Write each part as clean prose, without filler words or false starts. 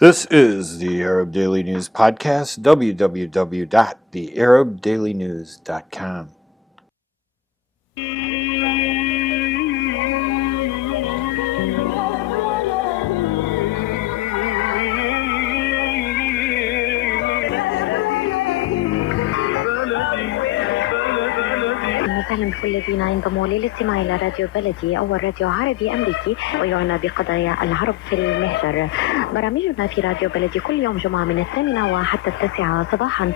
This is the Arab Daily News Podcast, www.thearabdailynews.com. وسهلا بكل الذين ينضموا للاستماع إلى راديو بلدي أول راديو عربي أمريكي ويعنى بقضايا العرب في المهجر. برامجنا في راديو بلدي كل يوم جمعة من 8 وحتى 9 صباحا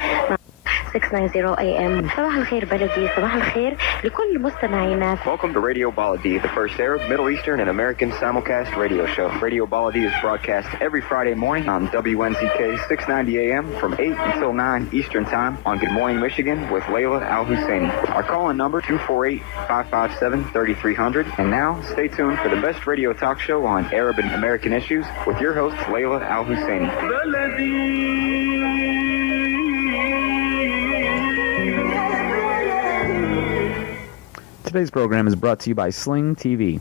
690 AM. صباح الخير بلدي، صباح الخير لكل مستمعينا. Welcome to Radio Baladi, the first Arab, Middle Eastern, and American simulcast radio show. Radio Baladi is broadcast every Friday morning on WNZK 690 AM from 8 until 9 Eastern Time on Good Morning Michigan with Layla Al-Husseini. Our call-in number 248-557-3300. And now, stay tuned for the best radio talk show on Arab and American issues with your host, Layla Al-Husseini. Today's program is brought to you by Sling TV.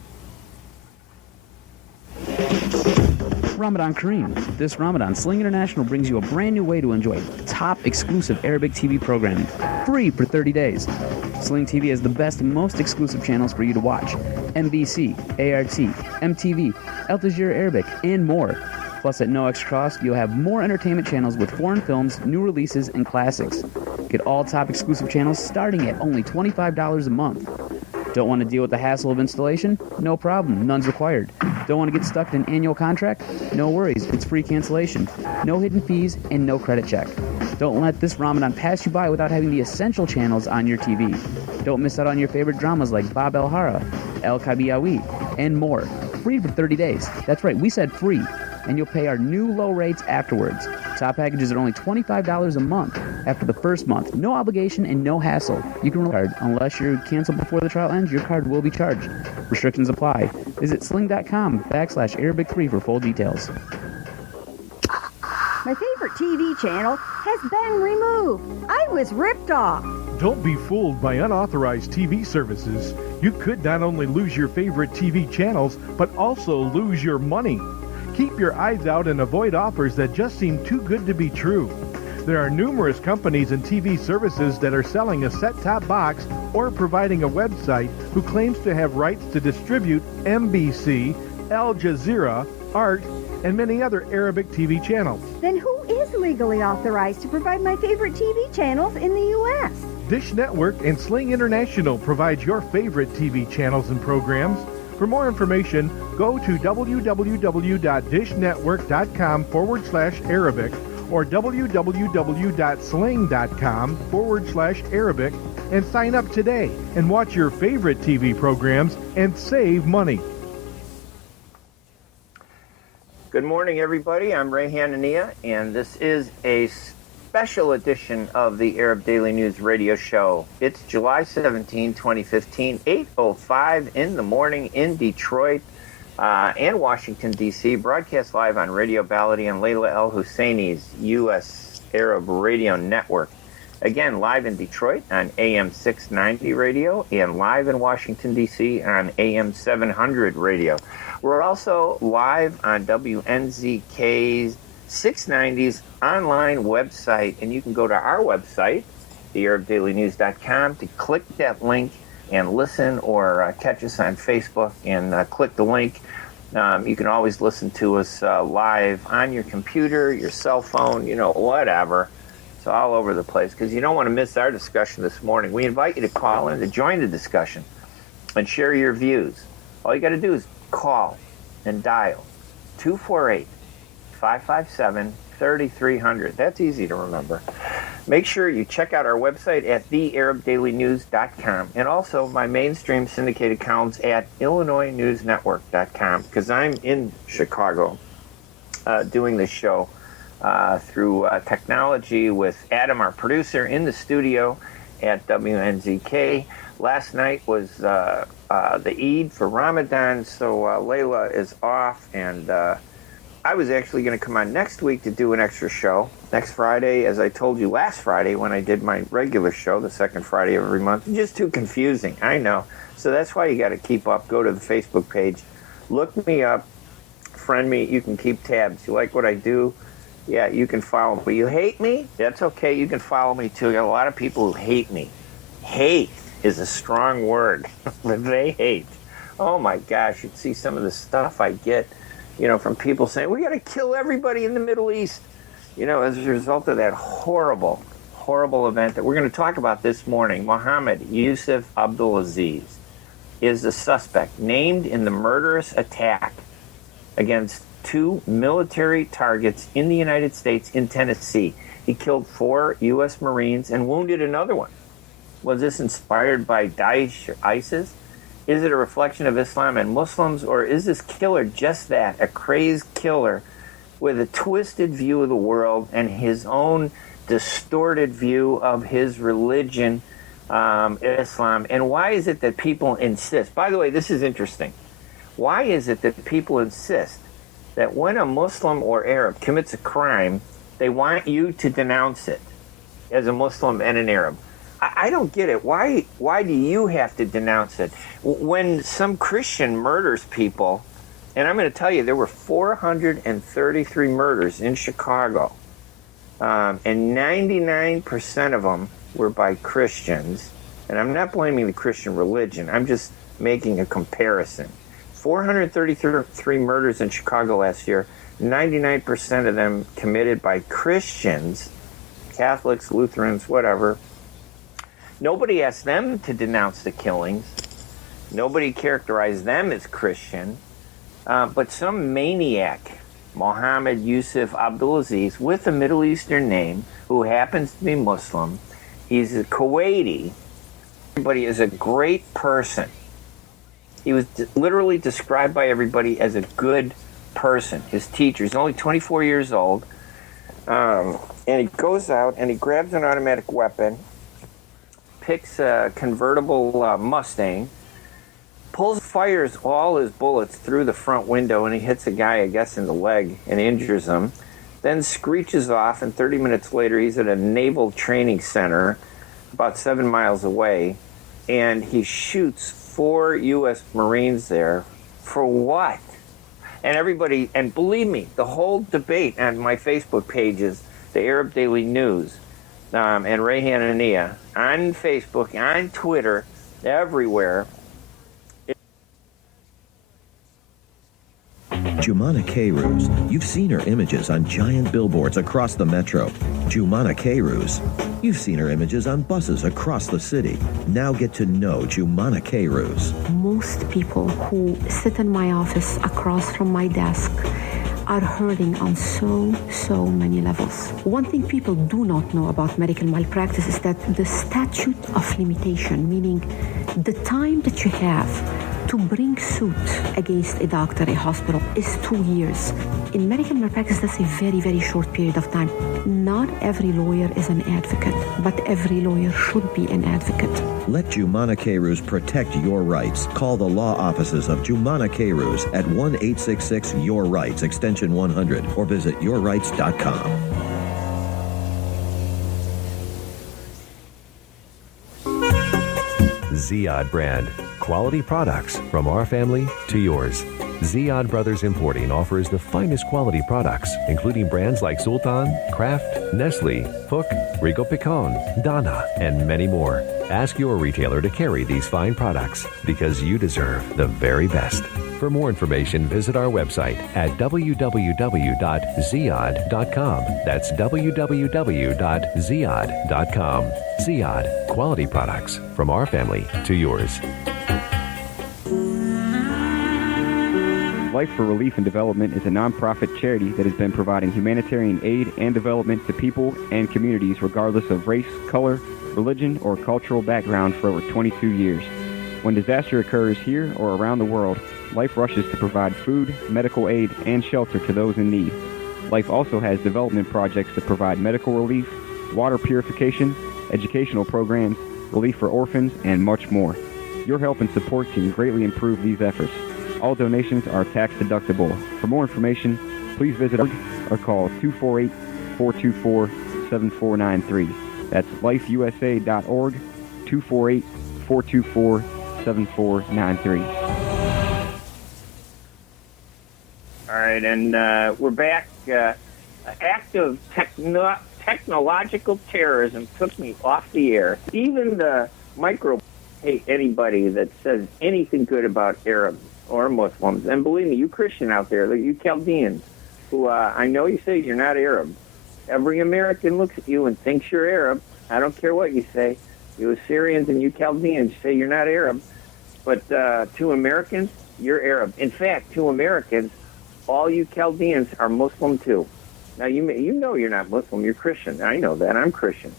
Ramadan Kareem. This Ramadan, Sling International brings you a brand new way to enjoy top exclusive Arabic TV programming, free for 30 days. Sling TV has the best and most exclusive channels for you to watch. NBC, ART, MTV, Al Jazeera Arabic, and more. Plus, at no extra cost, you'll have more entertainment channels with foreign films, new releases, and classics. Get all top exclusive channels starting at only $25 a month. Don't want to deal with the hassle of installation? No problem, none's required. Don't want to get stuck in an annual contract? No worries, it's free cancellation. No hidden fees and no credit check. Don't let this Ramadan pass you by without having the essential channels on your TV. Don't miss out on your favorite dramas like Bab El Hara, El Kabiyawi, and more. Free for 30 days. That's right, we said free. And you'll pay our new low rates afterwards. Top packages are only $25 a month after the first month. No obligation and no hassle. You can rely on your card. Unless you cancel before the trial ends, your card will be charged. Restrictions apply. Visit sling.com/Arabic3 for full details. My favorite TV channel has been removed. I was ripped off. Don't be fooled by unauthorized TV services. You could not only lose your favorite TV channels, but also lose your money. Keep your eyes out and avoid offers that just seem too good to be true. There are numerous companies and TV services that are selling a set-top box or providing a website who claims to have rights to distribute NBC, Al Jazeera, Art, and many other Arabic TV channels. Then who is legally authorized to provide my favorite TV channels in the U.S.? Dish Network and Sling International provide your favorite TV channels and programs. For more information, go to www.dishnetwork.com/Arabic or www.sling.com/Arabic and sign up today and watch your favorite TV programs and save money. Good morning, everybody. I'm Ray Hanania, and this is a special edition of the Arab Daily News radio show. It's July 17, 2015, 8:05 in the morning in Detroit and Washington, D.C., broadcast live on Radio Baladi and Layla Al-Husseini's U.S. Arab Radio Network. Again, live in Detroit on AM 690 radio and live in Washington, D.C. on AM 700 radio. We're also live on WNZK's 690's online website, and you can go to our website, thearabdailynews.com, to click that link and listen, or catch us on Facebook and click the link. You can always listen to us live on your computer, your cell phone, whatever. It's all over the place, because you don't want to miss our discussion this morning. We invite you to call in to join the discussion and share your views. All you got to do is call and dial 248-557-3300. That's easy to remember. Make sure you check out our website at thearabdailynews.com, and also my mainstream syndicated columns at illinoisnewsnetwork.com, because I'm in Chicago doing this show through technology with Adam, our producer, in the studio at WNZK. Last night was the Eid for Ramadan, so Layla is off, and I was actually going to come on next week to do an extra show. Next Friday, as I told you last Friday when I did my regular show, the second Friday of every month. It's just too confusing, I know. So that's why you got to keep up. Go to the Facebook page, look me up, friend me. You can keep tabs. You like what I do? Yeah, you can follow me. But you hate me? That's okay. You can follow me too. I got a lot of people who hate me. Hate is a strong word, but they hate. Oh my gosh, you'd see some of the stuff I get, from people saying, we got to kill everybody in the Middle East, as a result of that horrible, horrible event that we're going to talk about this morning. Mohammed Yusuf Abdulaziz is the suspect named in the murderous attack against 2 military targets in the United States in Tennessee. He killed 4 U.S. Marines and wounded another one. Was this inspired by Daesh or ISIS? Is it a reflection of Islam and Muslims, or is this killer just that, a crazed killer with a twisted view of the world and his own distorted view of his religion, Islam? And why is it that people insist? By the way, this is interesting. Why is it that people insist that when a Muslim or Arab commits a crime, they want you to denounce it as a Muslim and an Arab? I don't get it. Why do you have to denounce it? When some Christian murders people, and I'm going to tell you, there were 433 murders in Chicago, and 99% of them were by Christians. And I'm not blaming the Christian religion. I'm just making a comparison. 433 murders in Chicago last year, 99% of them committed by Christians, Catholics, Lutherans, whatever. Nobody asked them to denounce the killings. Nobody characterized them as Christian. But some maniac, Mohammed Yusuf Abdulaziz, with a Middle Eastern name, who happens to be Muslim, he's a Kuwaiti, but he is a great person. He was literally described by everybody as a good person. His teacher, he's only 24 years old, and he goes out and he grabs an automatic weapon, picks a convertible Mustang, fires all his bullets through the front window, and he hits a guy, I guess, in the leg and injures him, then screeches off, and 30 minutes later he's at a naval training center about 7 miles away, and he shoots 4 U.S. Marines there. For what? And everybody, and believe me, the whole debate on my Facebook pages, the Arab Daily News, and Rayhan Ania, on Facebook, on Twitter, everywhere. Jumana Kayrus. You've seen her images on giant billboards across the metro. Jumana Kayrus. You've seen her images on buses across the city. Now get to know Jumana Kayrus. Most people who sit in my office across from my desk are hurting on so many levels. One thing people do not know about medical malpractice is that the statute of limitation, meaning the time that you have to bring suit against a doctor, a hospital, is 2 years. In medical malpractice, that's a very, very short period of time. Not every lawyer is an advocate, but every lawyer should be an advocate. Let Jumana Kayrus protect your rights. Call the law offices of Jumana Kayrus at 1-866-YOUR-RIGHTS, extension 100, or visit yourrights.com. Ziyad brand. Quality products from our family to yours. Ziyad Brothers Importing offers the finest quality products, including brands like Sultan, Kraft, Nestle, Fook, Rico Picon, Donna, and many more. Ask your retailer to carry these fine products because you deserve the very best. For more information, visit our website at www.ziyad.com. That's www.ziyad.com. Ziyad, quality products from our family to yours. Life for Relief and Development is a nonprofit charity that has been providing humanitarian aid and development to people and communities regardless of race, color, religion, or cultural background for over 22 years. When disaster occurs here or around the world, Life rushes to provide food, medical aid, and shelter to those in need. Life also has development projects that provide medical relief, water purification, educational programs, relief for orphans, and much more. Your help and support can greatly improve these efforts. All donations are tax deductible. For more information, please visit or call 248-424-7493. That's lifeusa.org, 248-424-7493. All right, right, and we're back. Active technological terrorism took me off the air. Even the micro hate anybody that says anything good about Arabs or Muslims. And believe me, you Christian out there, you Chaldeans, who I know you say you're not Arab. Every American looks at you and thinks you're Arab. I don't care what you say. You Assyrians and you Chaldeans say you're not Arab. But to Americans, you're Arab. In fact, to Americans, all you Chaldeans are Muslim too. Now, you know you're not Muslim. You're Christian. I know that. I'm Christian.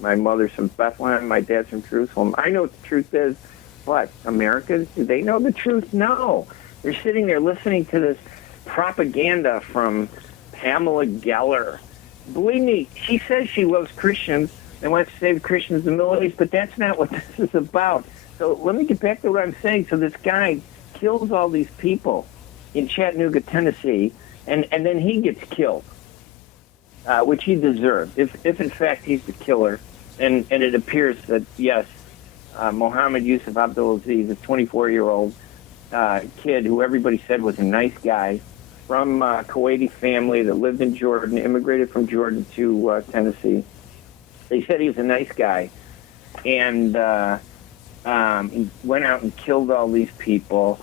My mother's from Bethlehem. My dad's from Jerusalem. I know what the truth is. But Americans, do they know the truth? No. They're sitting there listening to this propaganda from Pamela Geller. Believe me, she says she loves Christians and wants to save Christians in the Middle East, but that's not what this is about. So let me get back to what I'm saying. So this guy kills all these people in Chattanooga, Tennessee, and then he gets killed. Which he deserved, if in fact he's the killer. And it appears that, yes, Mohammed Yusuf Abdulaziz, a 24-year-old kid who everybody said was a nice guy from a Kuwaiti family that lived in Jordan, immigrated from Jordan to Tennessee. They said he was a nice guy. And he went out and killed all these people.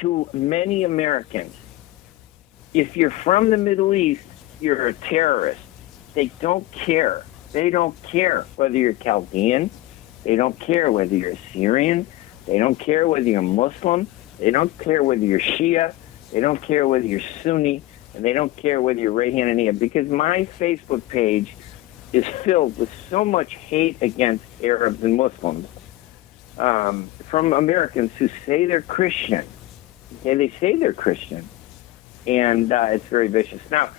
To many Americans, if you're from the Middle East, you're a terrorist. They don't care. They don't care whether you're Chaldean. They don't care whether you're Syrian. They don't care whether you're Muslim. They don't care whether you're Shia. They don't care whether you're Sunni. And they don't care whether you're Ray Hanania. Because my Facebook page is filled with so much hate against Arabs and Muslims from Americans who say they're Christian. Okay, they say they're Christian. And it's very vicious. Now,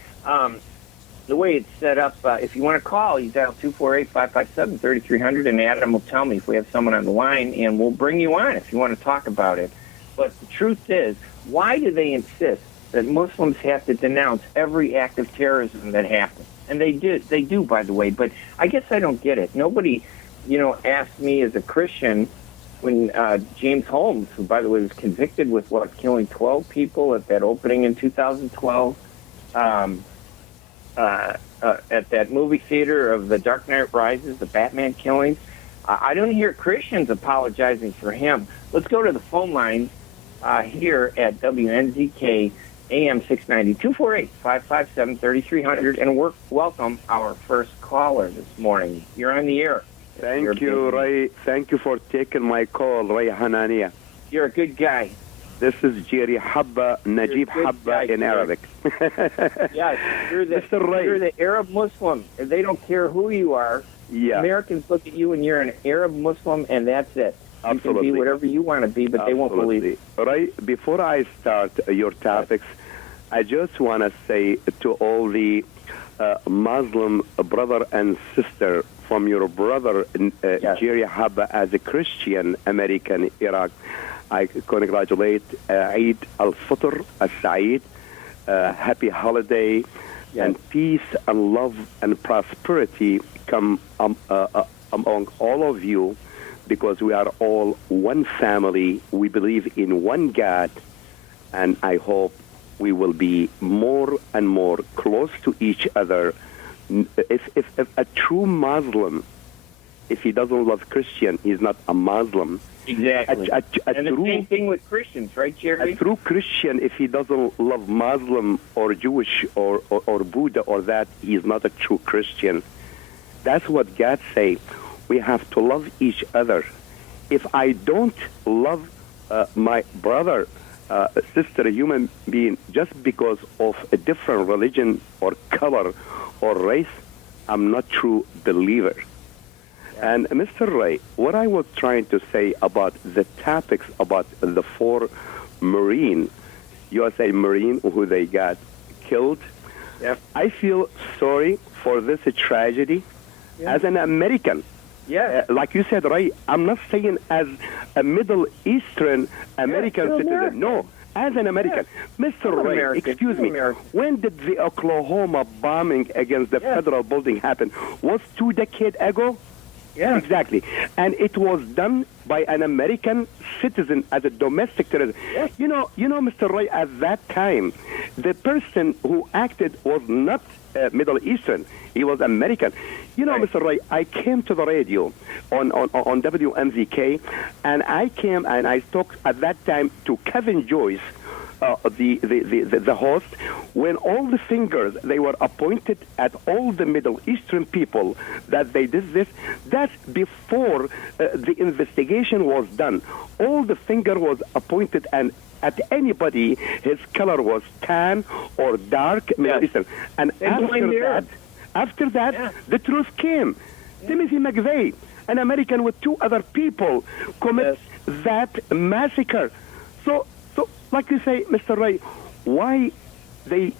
the way it's set up, if you want to call, you dial 248-557-3300, and Adam will tell me if we have someone on the line, and we'll bring you on if you want to talk about it. But the truth is, why do they insist that Muslims have to denounce every act of terrorism that happens? And they do, by the way, but I guess I don't get it. Nobody, asked me as a Christian when James Holmes, who, by the way, was convicted with, killing 12 people at that opening in 2012, at that movie theater of The Dark Knight Rises, the Batman killings. I don't hear Christians apologizing for him. Let's go to the phone line here at WNZK AM 690, 248-557-3300, and welcome our first caller this morning. You're on the air. Thank you, Ray. Thank you for taking my call, Ray Hanania. You're a good guy. This is Jerry Habba, Najib Habba in Arabic. Yes, you're the Arab Muslim. They don't care who you are. Yeah. Americans look at you and you're an Arab Muslim, and that's it. Absolutely. You can be whatever you want to be, but they won't believe it. Right. Before I start your topics, I just want to say to all the Muslim brother and sister from your brother, Jerry Habba, as a Christian American Iraq, I congratulate Eid al-Fitr al-Sa'id, happy holiday, and peace and love and prosperity come among all of you, because we are all one family. We believe in one God, and I hope we will be more and more close to each other. If a true Muslim, if he doesn't love Christian, he's not a Muslim. Exactly. And the same thing with Christians, right, Jerry? A true Christian, if he doesn't love Muslim or Jewish or Buddha or that, he's not a true Christian. That's what God say. We have to love each other. If I don't love my brother, sister, human being, just because of a different religion or color or race, I'm not true believer. And Mr. Ray, what I was trying to say about the topics about the 4 Marine, USA Marine who they got killed, I feel sorry for this tragedy as an American. Like you said, Ray, I'm not saying as a Middle Eastern American citizen. No, as an American. Mr. Ray, excuse me, when did the Oklahoma bombing against the federal building happen? Was 2 decades ago? Yeah. Exactly. And it was done by an American citizen as a domestic terrorist. Yes. You know, Mr. Ray, at that time, the person who acted was not Middle Eastern. He was American. You know, Right. Mr. Ray, I came to the radio on WMZK, and I came and I talked at that time to Kevin Joyce, the host, when all the fingers they were appointed at all the Middle Eastern people that they did this. That's before the investigation was done. All the finger was appointed, and at anybody his color was tan or dark Middle Eastern. And after that, the truth came. Timothy McVeigh, an American with two other people, commit that massacre. So, like you say, Mr. Ray, why they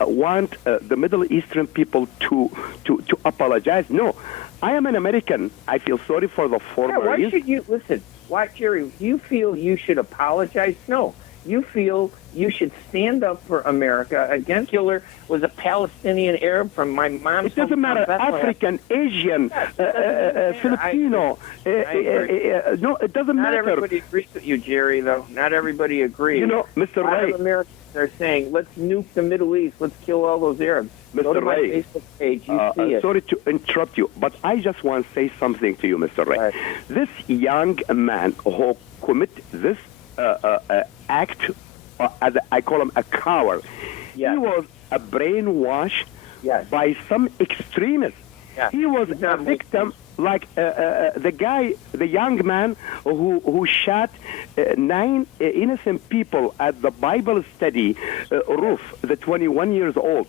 want the Middle Eastern people to apologize? No, I am an American. I feel sorry for the former. Why should you listen? Why, Jerry? You feel you should apologize? No, you feel you should stand up for America against killer was a Palestinian Arab from my mom's. It doesn't matter, African, Asian, Filipino. No, it doesn't matter. Not everybody agrees with you, Jerry. Though not everybody agrees. You know, Mr. Ray. Americans are saying, let's nuke the Middle East. Let's kill all those Arabs. Go to my Facebook page. You see it. Sorry to interrupt you, but I just want to say something to you, Mr. Ray. Right. This young man who commit this act, as I call him a coward, he was a brainwashed by some extremists. Yes. He was a victim, like the young man who shot 9 innocent people at the Bible study roof, the 21 years old.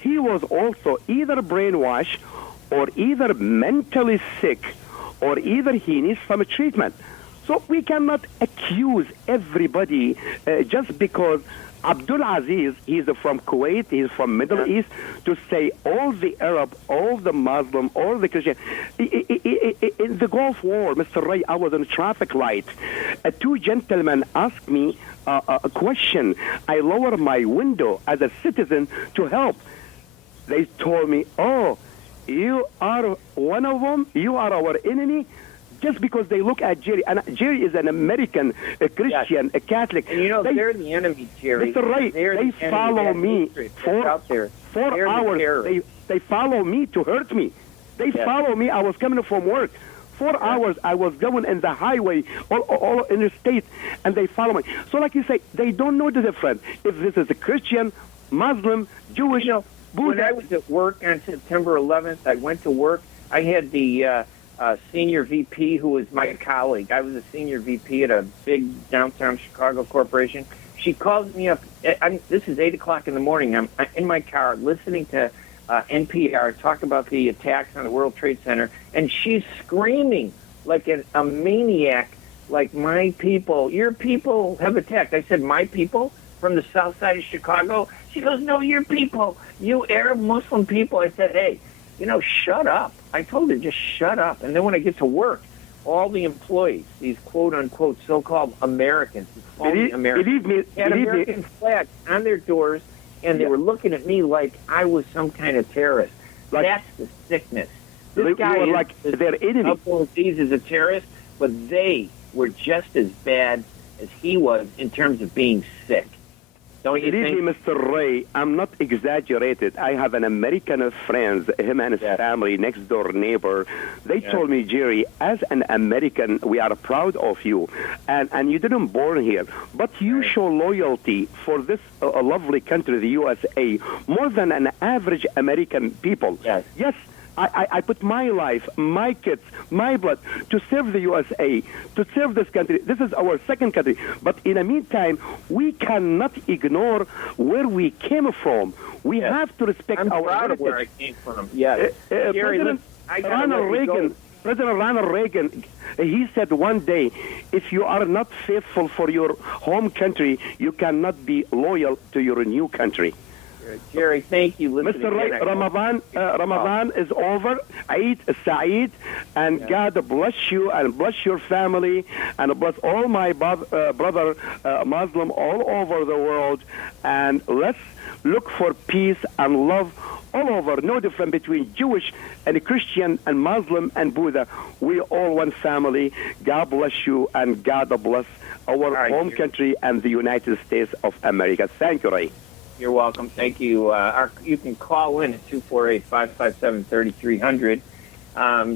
He was also either brainwashed or either mentally sick or either he needs some treatment. So we cannot accuse everybody just because Abdul Aziz, he's from Kuwait, he's from Middle East, to say all the Arab, all the Muslim, all the Christian. In the Gulf War, Mr. Ray, I was on a traffic light. Two gentlemen asked me a question. I lowered my window as a citizen to help. They told me, oh, you are one of them? You are our enemy? Just because they look at Jerry. And Jerry is an American, a Christian, a Catholic. And you know, they're the enemy, Jerry. Mr. Ray, they follow me for 4 hours. They follow me to hurt me. They follow me. I was coming from work. 4 hours I was going in the highway, all in the state, and they follow me. So like you say, they don't know the difference. If this is a Christian, Muslim, Jewish, Buddha. When I was at work on September 11th, I went to work. I had the senior VP who was my colleague. I was a senior VP at a big downtown Chicago corporation. She called me up. This is 8 o'clock in the morning. I'm in my car listening to NPR talk about the attacks on the World Trade Center, and she's screaming like a maniac, like, my people, your people have attacked. I said, my people from the south side of Chicago? She goes, no, your people, you Arab Muslim people. I said, hey, shut up. I told her, just shut up. And then when I get to work, all the employees, these quote-unquote so-called Americans, Americans, had American flags on their doors, and they were looking at me like I was some kind of terrorist. That's the sickness. This guy is like their enemy. Abdul Aziz is a terrorist, but they were just as bad as he was in terms of being sick. Don't you think? Mr. Ray, I'm not exaggerated. I have an American friend, him and his family, next door neighbor. They told me, Jerry, as an American, we are proud of you. And you didn't born here. But you show loyalty for this lovely country, the USA, more than an average American people. Yes. I put my life, my kids, my blood to serve the USA, to serve this country. This is our second country. But in the meantime, we cannot ignore where we came from. We have to respect I'm our proud heritage. of where I came from. Yes. Jerry, President Ronald Reagan, he said one day, if you are not faithful for your home country, you cannot be loyal to your new country. Jerry, thank you. Mr. Ray, Ramadan is over. Eid Saeed, and God bless you and bless your family and bless all my brother Muslim all over the world. And let's look for peace and love all over, no different between Jewish and Christian and Muslim and Buddha. We all one family. God bless you, and God bless our home country and the United States of America. Thank you, Ray. You're welcome. Thank you. You can call in at 248-557-3300.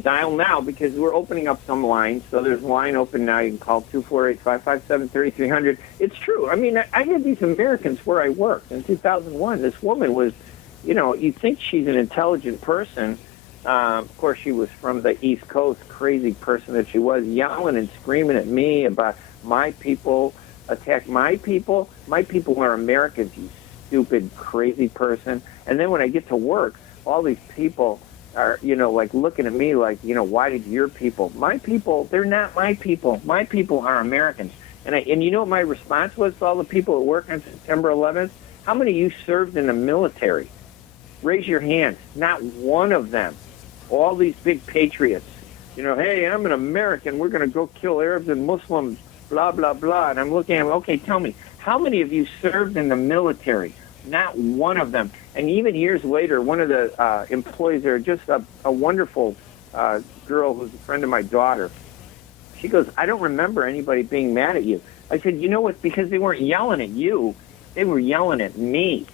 Dial now because we're opening up some lines. So there's a line open now. You can call 248-557-3300. It's true. I mean, I had these Americans where I worked in 2001. This woman was, you'd think she's an intelligent person. Of course, she was from the East Coast, crazy person that she was, yelling and screaming at me about my people, attack my people. My people are Americans, you stupid, crazy person. And then when I get to work, all these people are, like looking at me like, why did your people? My people, they're not my people. My people are Americans. And you know what my response was to all the people at work on September 11th? How many of you served in the military? Raise your hands. Not one of them. All these big patriots. Hey, I'm an American. We're going to go kill Arabs and Muslims, blah, blah, blah. And I'm looking at them, okay, tell me, how many of you served in the military? Not one of them. And even years later, one of the employees there, just a wonderful girl who's a friend of my daughter, she goes, I don't remember anybody being mad at you. I said, you know what? Because they weren't yelling at you. They were yelling at me.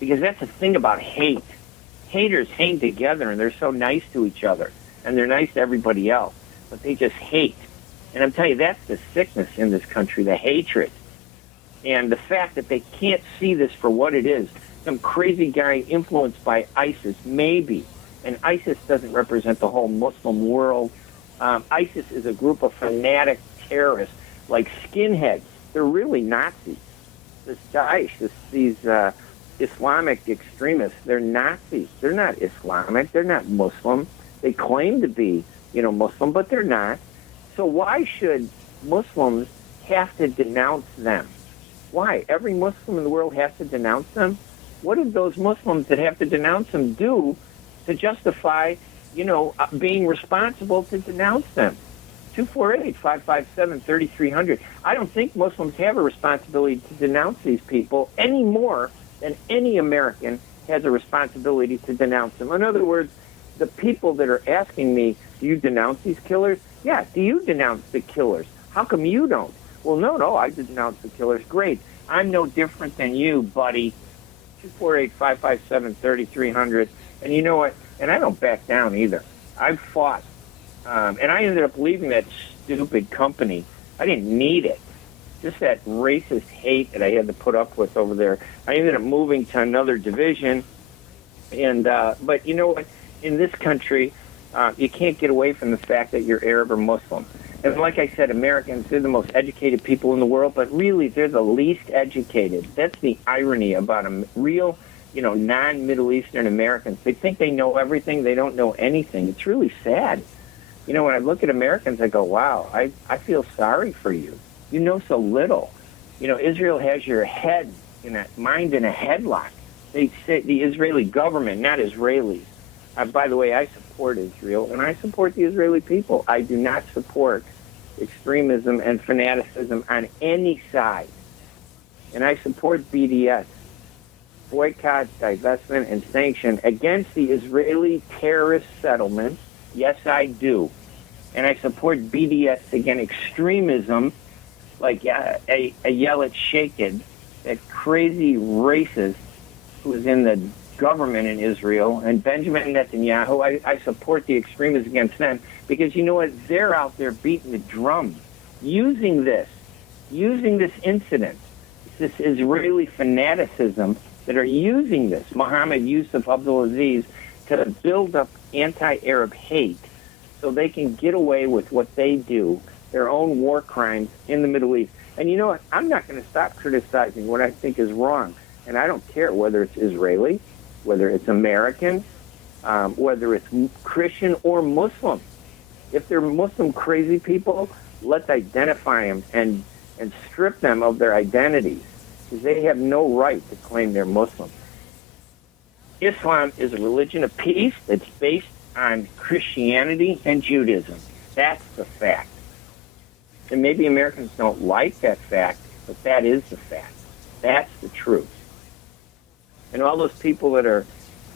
Because that's the thing about hate. Haters hang together, and they're so nice to each other. And they're nice to everybody else. But they just hate. And I'm telling you, that's the sickness in this country, the hatred. And the fact that they can't see this for what it is. Some crazy guy influenced by ISIS, maybe. And ISIS doesn't represent the whole Muslim world. ISIS is a group of fanatic terrorists, like skinheads. They're really Nazis. This Daesh, these Islamic extremists, they're Nazis. They're not Islamic. They're not Muslim. They claim to be, Muslim, but they're not. So why should Muslims have to denounce them? Why? Every Muslim in the world has to denounce them? What did those Muslims that have to denounce them do to justify, being responsible to denounce them? 248-557-3300. I don't think Muslims have a responsibility to denounce these people any more than any American has a responsibility to denounce them. In other words, the people that are asking me, do you denounce these killers? Yeah, do you denounce the killers? How come you don't? Well, no, I denounce the killers. Great. I'm no different than you, buddy. 248-557-3300. And you know what? And I don't back down either. I've fought. And I ended up leaving that stupid company. I didn't need it. Just that racist hate that I had to put up with over there. I ended up moving to another division. And but you know what? In this country, you can't get away from the fact that you're Arab or Muslim. And like I said, Americans, they're the most educated people in the world, but really they're the least educated. That's the irony about real, non-Middle Eastern Americans. They think they know everything. They don't know anything. It's really sad. When I look at Americans, I go, wow, I feel sorry for you. You know so little. Israel has your head mind in a headlock. They say the Israeli government, not Israelis. By the way, I support Israel, and I support the Israeli people. I do not support extremism and fanaticism on any side. And I support BDS, boycott, divestment, and sanction against the Israeli terrorist settlements. Yes, I do. And I support BDS against extremism, like Ayelet Shaked, that crazy racist who is in the government in Israel, and Benjamin Netanyahu. I support the extremists against them because you know what? They're out there beating the drum, using this incident, this Israeli fanaticism that are using this, Mohammed Yusuf Abdulaziz, to build up anti-Arab hate so they can get away with what they do, their own war crimes in the Middle East. And you know what? I'm not going to stop criticizing what I think is wrong. And I don't care whether it's Israeli, whether it's American, whether it's Christian or Muslim. If they're Muslim crazy people, let's identify them and strip them of their identities, because they have no right to claim they're Muslim. Islam is a religion of peace that's based on Christianity and Judaism. That's the fact. And maybe Americans don't like that fact, but that is the fact. That's the truth. And all those people that are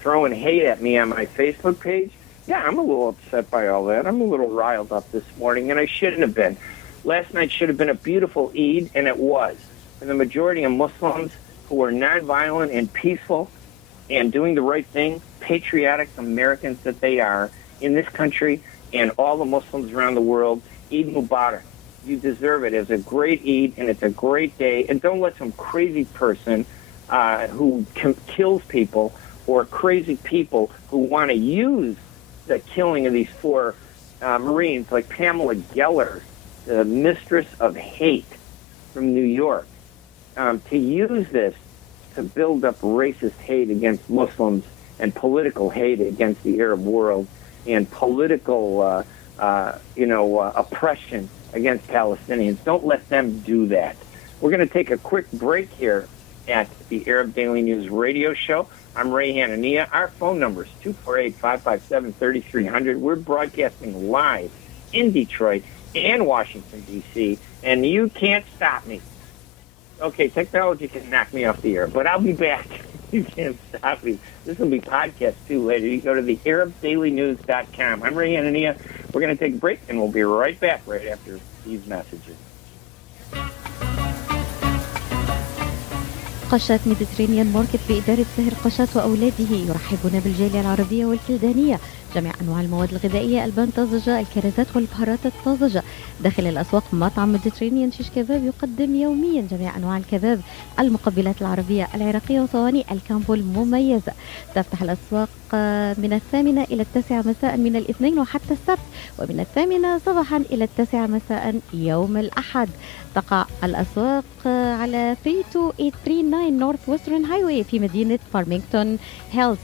throwing hate at me on my Facebook page, yeah, I'm a little upset by all that. I'm a little riled up this morning, and I shouldn't have been. Last night should have been a beautiful Eid, and it was. And the majority of Muslims who are nonviolent and peaceful and doing the right thing, patriotic Americans that they are in this country and all the Muslims around the world, Eid Mubarak. You deserve it. It's a great Eid, and it's a great day. And don't let some crazy person who kills people or crazy people who want to use the killing of these 4 Marines, like Pamela Geller, the mistress of hate from New York, to use this to build up racist hate against Muslims and political hate against the Arab world and political, oppression against Palestinians. Don't let them do that. We're going to take a quick break here at the Arab Daily News radio show. I'm Ray Hanania. Our phone number is 248-557-3300. We're broadcasting live in Detroit and Washington, D.C., and you can't stop me. Okay, technology can knock me off the air, but I'll be back. You can't stop me. This will be podcast too later. You go to the ArabDailyNews.com. I'm Ray Hanania. We're going to take a break, and we'll be right back right after these messages. قشات ميديترينيان ماركت بإدارة سهر قشات وأولاده يرحبون بالجالية العربية والكلدانية. جميع أنواع المواد الغذائية، البان طازجة، الكرزات والبهارات الطازجة. داخل الأسواق مطعم ميديترينيان شيش كباب يقدم يوميا جميع أنواع الكباب، المقبلات العربية العراقية وصواني الكامبو المميزة. تفتح الأسواق من 8 إلى 9 مساء من الاثنين وحتى السبت، ومن 8 صباحا إلى 9 مساء يوم الأحد. تقع الأسواق على 32839 نورث ويسترن هايوي في مدينة فارمينغتون هيلز.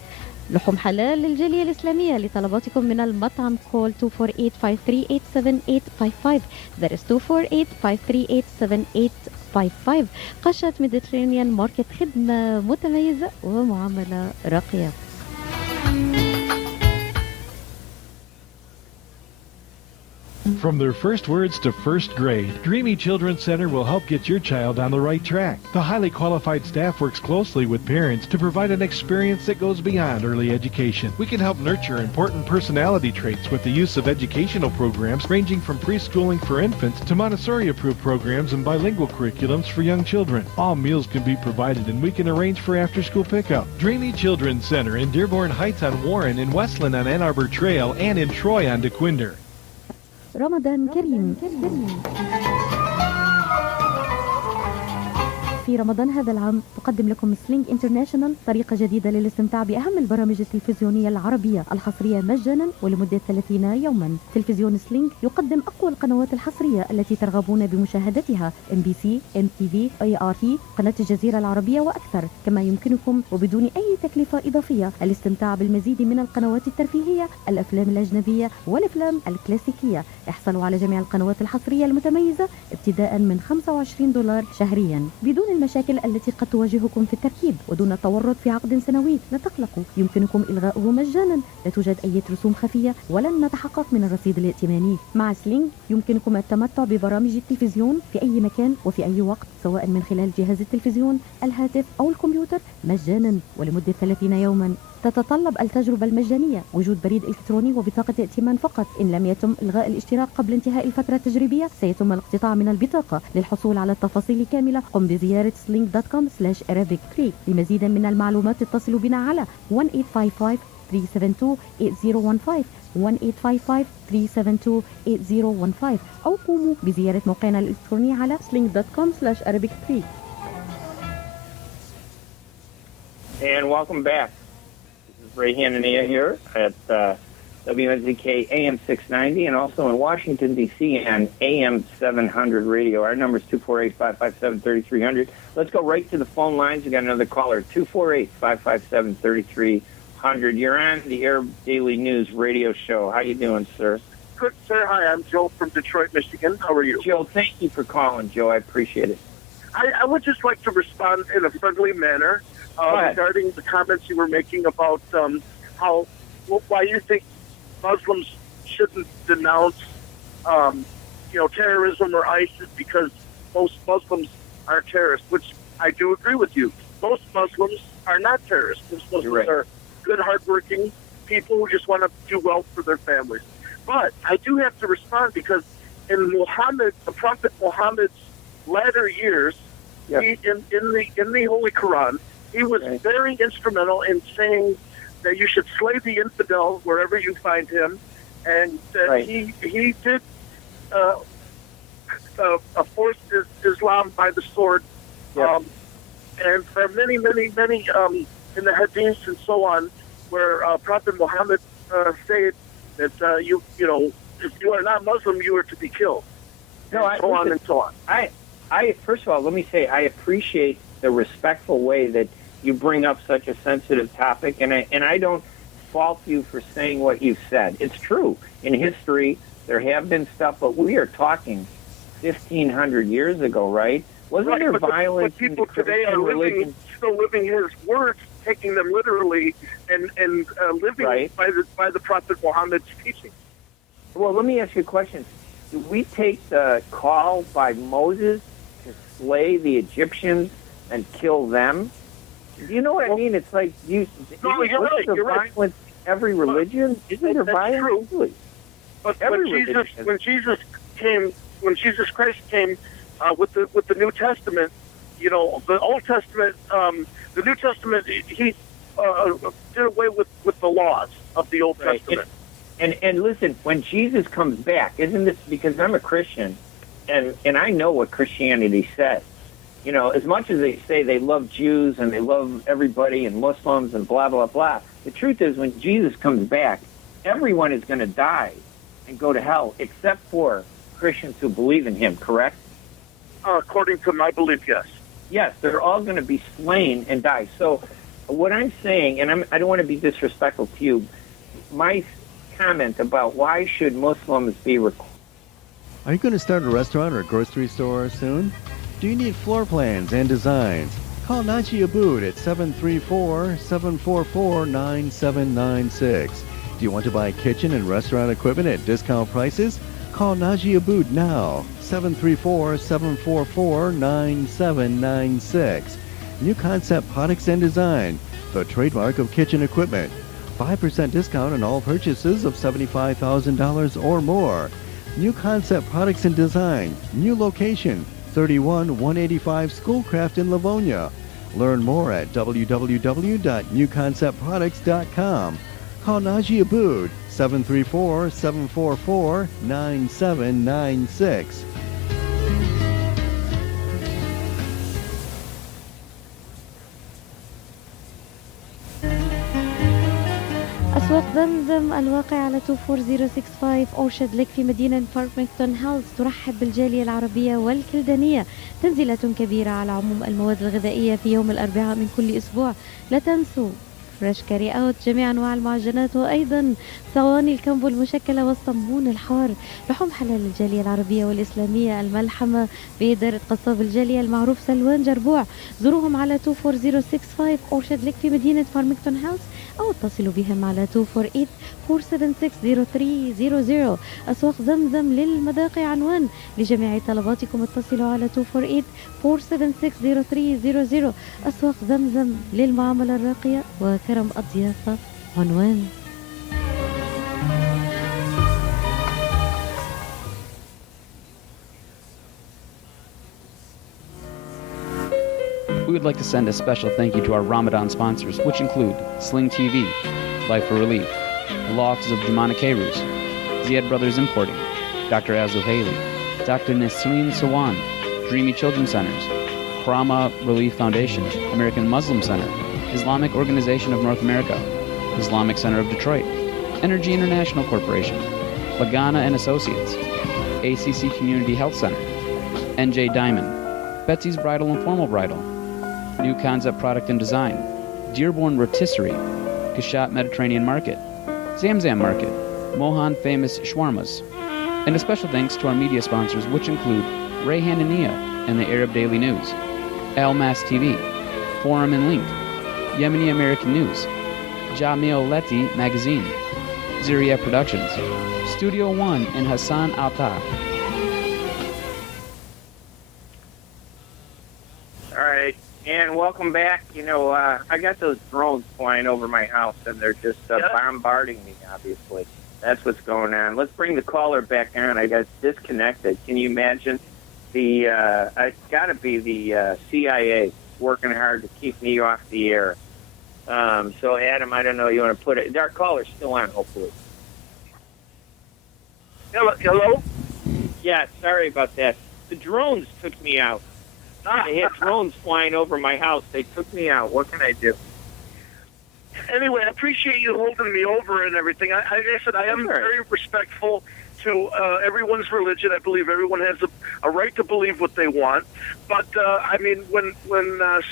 لحوم حلال للجالية الإسلامية. لطلباتكم من المطعم كول 248-538-7855. That is 248-538-7855. قشة ميديترينيان ماركت، خدمة متميزة ومعاملة راقية. From their first words to first grade, Dreamy Children's Center will help get your child on the right track. The highly qualified staff works closely with parents to provide an experience that goes beyond early education. We can help nurture important personality traits with the use of educational programs ranging from preschooling for infants to Montessori-approved programs and bilingual curriculums for young children. All meals can be provided, and we can arrange for after-school pickup. Dreamy Children's Center in Dearborn Heights on Warren, in Westland on Ann Arbor Trail, and in Troy on DeQuinder. رمضان كريم. في رمضان هذا العام تقدم لكم سلينج انترناشونال طريقة جديدة للاستمتاع بأهم البرامج التلفزيونية العربية الحصرية مجانا ولمدة 30 يوما. تلفزيون سلينج يقدم أقوى القنوات الحصرية التي ترغبون بمشاهدتها: MBC, MTV, ART, قناة الجزيرة العربية وأكثر. كما يمكنكم وبدون أي تكلفة إضافية الاستمتاع بالمزيد من القنوات الترفيهية، الأفلام الأجنبية والأفلام الكلاسيكية. احصلوا على جميع القنوات الحصرية المتميزة ابتداء من $25 شهريا بدون المشاكل التي قد تواجهكم في التركيب ودون التورط في عقد سنوي. لا تقلقوا، يمكنكم إلغاؤه مجانا، لا توجد أي رسوم خفية ولن نتحقق من الرصيد الائتماني. مع سلينج يمكنكم التمتع ببرامج التلفزيون في أي مكان وفي أي وقت، سواء من خلال جهاز التلفزيون، الهاتف أو الكمبيوتر، مجانا ولمدة 30 يوما. تتطلب التجربة المجانية وجود بريد إلكتروني وبطاقة ائتمان فقط. إن لم يتم إلغاء الاشتراك قبل انتهاء الفترة التجريبية سيتم الاقتطاع من البطاقة. للحصول على التفاصيل الكاملة قم بزيارة sling.com/Arabic3. لمزيد من المعلومات اتصلوا بنا على 1-855-372-8015 1-855-372-8015 أو قوموا بزيارة موقعنا الإلكتروني على sling.com/Arabic3. And welcome back. Ray Hanania here at WNZK AM 690 and also in Washington, D.C. on AM 700 radio. Our number is 248-557-3300. Let's go right to the phone lines. We got another caller, 248-557-3300. You're on the Arab Daily News radio show. How you doing, sir? Good, sir. Hi, I'm Joe from Detroit, Michigan. How are you? Joe, thank you for calling, Joe. I appreciate it. I would just like to respond in a friendly manner regarding the comments you were making about why you think Muslims shouldn't denounce, terrorism or ISIS because most Muslims are terrorists, which I do agree with you. Most Muslims are not terrorists. Most Muslims are good, hardworking people who just want to do well for their families. But I do have to respond because in Muhammad, the Prophet Muhammad's latter years, he, in the Holy Quran, he was very instrumental in saying that you should slay the infidel wherever you find him, and that he did force Islam by the sword. And for many in the hadiths and so on, where Prophet Muhammad said that you know, if you are not Muslim, you are to be killed. And so on. I first of all, let me say I appreciate the respectful way that you bring up such a sensitive topic, and I don't fault you for saying what you've said. It's true. In history, there have been stuff, but we are talking 1,500 years ago, right? Wasn't there violence? But people today are still living his words, taking them literally, and living by the Prophet Muhammad's teaching. Well, let me ask you a question. Do we take the call by Moses to slay the Egyptians and kill them? Do you know what I mean? It's like you're right. Violence in every religion? Isn't there violence? True. But when Jesus Christ came with the New Testament, you know, the Old Testament, the New Testament, he did away with the laws of the Old Testament. And listen, when Jesus comes back, isn't this because I'm a Christian, and I know what Christianity says. You know, as much as they say they love Jews and they love everybody and Muslims and blah, blah, blah, the truth is when Jesus comes back, everyone is going to die and go to hell except for Christians who believe in him, correct? According to my belief, yes. Yes, they're all going to be slain and die. So what I'm saying, and I don't want to be disrespectful to you, my comment about why should Muslims be required. Are you going to start a restaurant or a grocery store soon? Do you need floor plans and designs? Call Najee Abood at 734-744-9796. Do you want to buy kitchen and restaurant equipment at discount prices? Call Najee Abood now, 734-744-9796. New Concept Products and Design, the trademark of kitchen equipment. 5% discount on all purchases of $75,000 or more. New Concept Products and Design, new location, 31185 Schoolcraft in Livonia. Learn more at www.newconceptproducts.com. Call Najee Abood, 734-744-9796. أسواق زمزم الواقع على 24065 أورشد ليك في مدينة فارمington هيلز ترحب بالجالية العربية والكلدانية. تنزيلات كبيرة على عموم المواد الغذائية في يوم الأربعاء من كل أسبوع. لا تنسوا فريش كاري أوت، جميع أنواع المعجنات، وأيضا صواني الكامبو المشكلة والصمون الحار. لحوم حلال الجالية العربية والإسلامية، الملحمة بإدارة قصاب الجالية المعروف سلوان جربوع. زوروهم على 24065 أورشد ليك في مدينة فارمington هيلز، أو اتصلوا بهم على 248-476-0300. أسواق زمزم للمذاق عنوان لجميع طلباتكم، اتصلوا على 248-476-0300. أسواق زمزم للمعاملة الراقية وكرم الضيافة عنوان. We would like to send a special thank you to our Ramadan sponsors, which include Sling TV, Life for Relief, the Law Office of Jumana Keirus, Ziad Brothers Importing, Dr. Azul Haley, Dr. Nesreen Sawan, Dreamy Children's Centers, Karama Relief Foundation, American Muslim Center, Islamic Organization of North America, Islamic Center of Detroit, Energy International Corporation, Lagana and Associates, ACC Community Health Center, NJ Diamond, Betsy's Bridal and Formal Bridal, New Concept Product and Design, Dearborn Rotisserie, Kashat Mediterranean Market, Zamzam Market, Mohan Famous Shawarmas, and a special thanks to our media sponsors, which include Ray Hanania and the Arab Daily News, Al Mas TV, Forum and Link, Yemeni American News, Jamil Leti Magazine, Ziria Productions, Studio One, and Hassan Alta. All right. And welcome back. I got those drones flying over my house, and they're just bombarding me, obviously. That's what's going on. Let's bring the caller back on. I got disconnected. Can you imagine? It's got to be the CIA working hard to keep me off the air. So, Adam, I don't know. You want to put it? Our caller's still on, hopefully. Hello? Yeah, sorry about that. The drones took me out. They had drones flying over my house. They took me out. What can I do? Anyway, I appreciate you holding me over and everything. Like I said, I am very respectful to everyone's religion. I believe everyone has a right to believe what they want. But, I mean, when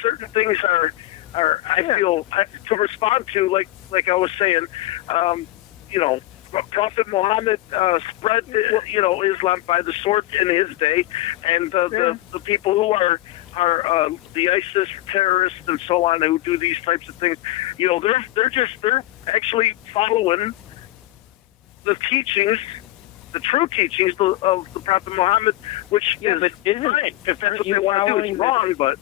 certain things are I feel, to respond to, like I was saying, Prophet Muhammad spread, Islam by the sword in his day, and the people who are the ISIS terrorists and so on who do these types of things, they're actually following the teachings, the true teachings of the Prophet Muhammad, which is fine. If that's what they want to do, it's wrong. But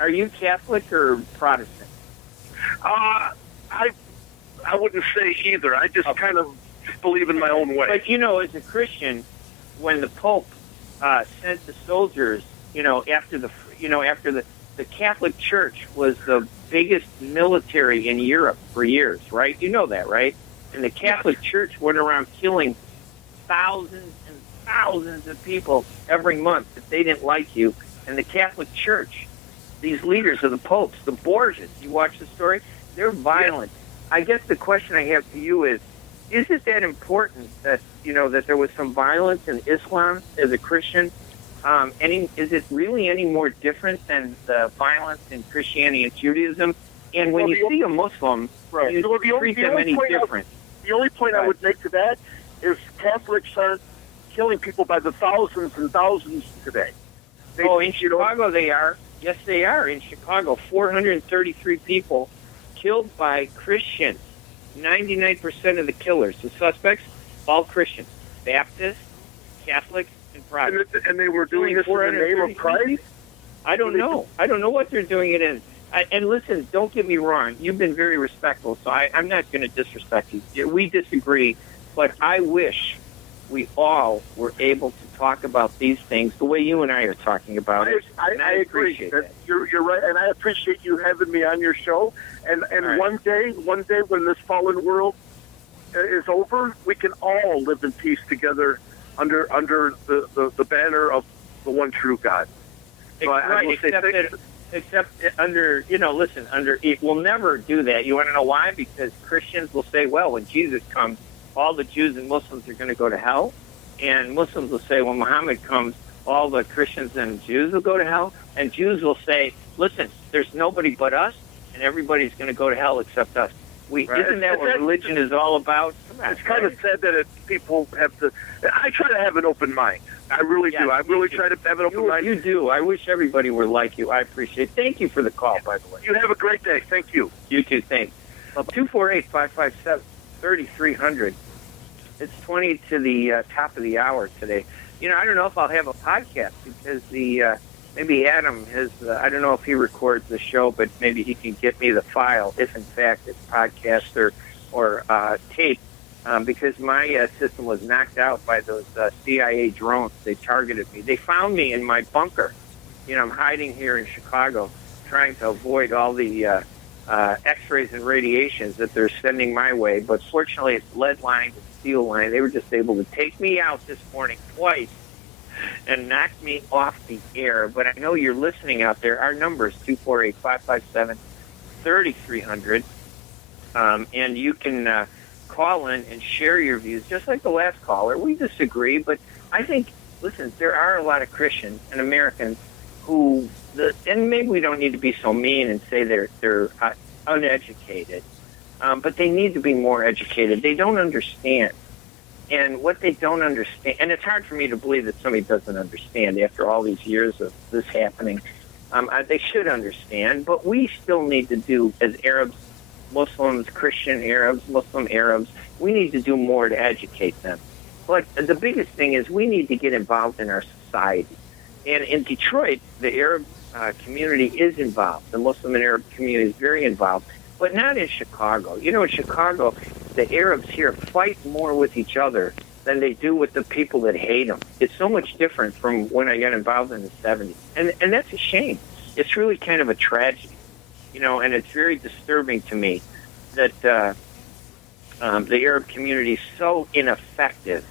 are you Catholic or Protestant? I wouldn't say either. I just kind of believe in my own way. But as a Christian, when the Pope sent the soldiers, after the Catholic Church was the biggest military in Europe for years, right? You know that, right? And the Catholic Church went around killing thousands and thousands of people every month if they didn't like you. And the Catholic Church, these leaders of the popes, the Borgias, you watch the story, they're violent. I guess the question I have to you is it that important that, that there was some violence in Islam as a Christian? Is it really any more different than the violence in Christianity and Judaism? And when you see a Muslim, you treat them any different. The only point I would make to that is Catholics aren't killing people by the thousands and thousands today. In Chicago they are. Yes, they are. In Chicago, 433 people killed by Christians. 99% of the killers, the suspects, all Christians. Baptists, Catholics, and Protestants. And they were doing this in the name of Christ? I don't know. I don't know what they're doing it in. And listen, don't get me wrong. You've been very respectful, so I'm not going to disrespect you. We disagree, but I wish we all were able to talk about these things the way you and I are talking about it. I agree. You're right, and I appreciate you having me on your show. And right. one day when this fallen world is over, we can all live in peace together under the banner of the one true God. So except under, we'll never do that. You want to know why? Because Christians will say, well, when Jesus comes, all the Jews and Muslims are going to go to hell. And Muslims will say, when Muhammad comes, all the Christians and Jews will go to hell. And Jews will say, listen, there's nobody but us, and everybody's going to go to hell except us. Isn't that what religion is all about? It's kind of sad that people have to... I try to have an open mind. I really do. I really try to have an open mind. You do. I wish everybody were like you. I appreciate it. Thank you for the call, by the way. You have a great day. Thank you. You too. Thanks. 248-557-3300. It's 20 to the top of the hour today. I don't know if I'll have a podcast because maybe Adam has, I don't know if he records the show, but maybe he can get me the file if, in fact, it's podcast or tape, because my system was knocked out by those CIA drones. They targeted me. They found me in my bunker. I'm hiding here in Chicago, trying to avoid all the X-rays and radiations that they're sending my way. But fortunately, it's lead line and steel line. They were just able to take me out this morning twice and knocked me off the air. But I know you're listening out there. Our number is 248-557-3300. And you can call in and share your views, just like the last caller. We disagree, but I think, listen, there are a lot of Christians and Americans who, and maybe we don't need to be so mean and say they're uneducated, but they need to be more educated. They don't understand. And what they don't understand, and it's hard for me to believe that somebody doesn't understand after all these years of this happening. They should understand, but we still need to do, as Arabs, Muslims, Christian Arabs, Muslim Arabs, we need to do more to educate them. But the biggest thing is we need to get involved in our society. And in Detroit, the Arab community is involved. The Muslim and Arab community is very involved, but not in Chicago. You know, in Chicago, the Arabs here fight more with each other than they do with the people that hate them. It's so much different from when I got involved in the 70s. And that's a shame. It's really kind of a tragedy, you know, and it's very disturbing to me that the Arab community is so ineffective,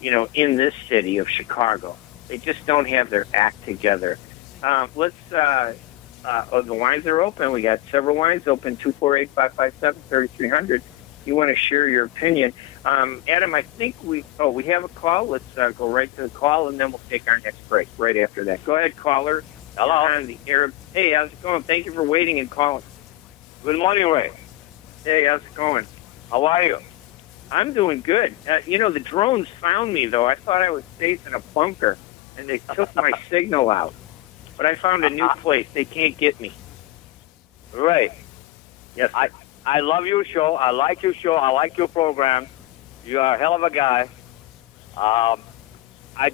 you know, in this city of Chicago. They just don't have their act together. The lines are open. We got several lines open, 248-557-3300. You want to share your opinion. Adam, I think we have a call. Let's go right to the call, and then we'll take our next break right after that. Go ahead, caller. Hello. On the Arab. Hey, how's it going? Thank you for waiting and calling. Good morning, Ray. Hey, how's it going? How are you? I'm doing good. You know, the drones found me, though. I thought I was safe in a bunker, and they took my signal out. But I found a new place. They can't get me. Ray. Yes, sir. I love your show. I like your show. I like your program. You are a hell of a guy.